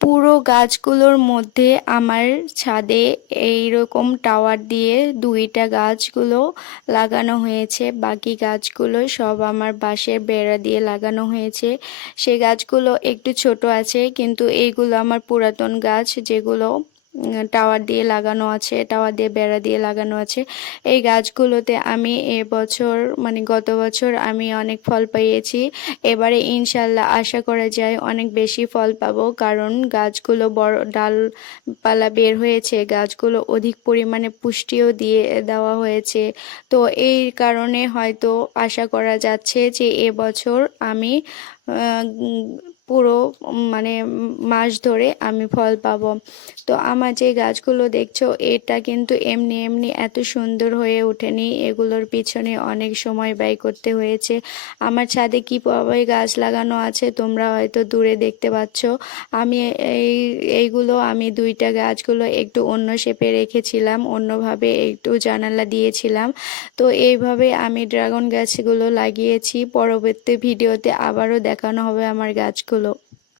পুরো গাছগুলোর মধ্যে আমার ছাদে এইরকম টাওয়ার দিয়ে দুইটা গাছগুলো লাগানো হয়েছে, বাকি গাছগুলো সব আমার বাঁশের বেড়া দিয়ে লাগানো হয়েছে। সে গাছগুলো একটু ছোট আছে, কিন্তু এইগুলো আমার পুরাতন গাছ, যেগুলো টাওয়ার দিয়ে লাগানো আছে, টাওয়ার দিয়ে বেড়া দিয়ে লাগানো আছে। এই গাছগুলোতে আমি এবছর মানে গত বছর আমি অনেক ফল পেয়েছি। এবারে ইনশাল্লাহ আশা করা যায় অনেক বেশি ফল পাবো, কারণ গাছগুলো বড় ডালপালা বের হয়েছে, গাছগুলো অধিক পরিমাণে পুষ্টিও দিয়ে দেওয়া হয়েছে। তো এই কারণে হয়তো আশা করা যাচ্ছে যে এবছর আমি পুরো মানে মাস ধরে আমি ফল পাবো। তো আমার যে গাছগুলো দেখছো, এটা কিন্তু এমনি এমনি এত সুন্দর হয়ে ওঠেনি, এগুলোর পিছনে অনেক সময় ব্যয় করতে হয়েছে। আমার ছাদে কি পাওয়াই গাছ লাগানো আছে তোমরা হয়তো দূরে দেখতে পাচ্ছ। আমি এই এইগুলো আমি দুইটা গাছগুলো একটু অন্য শেপে রেখেছিলাম, অন্যভাবে একটু জানালা দিয়েছিলাম। তো এইভাবে আমি ড্রাগন গাছগুলো লাগিয়েছি। পরবর্তী ভিডিওতে আবারও দেখানো হবে আমার গাছগুলো।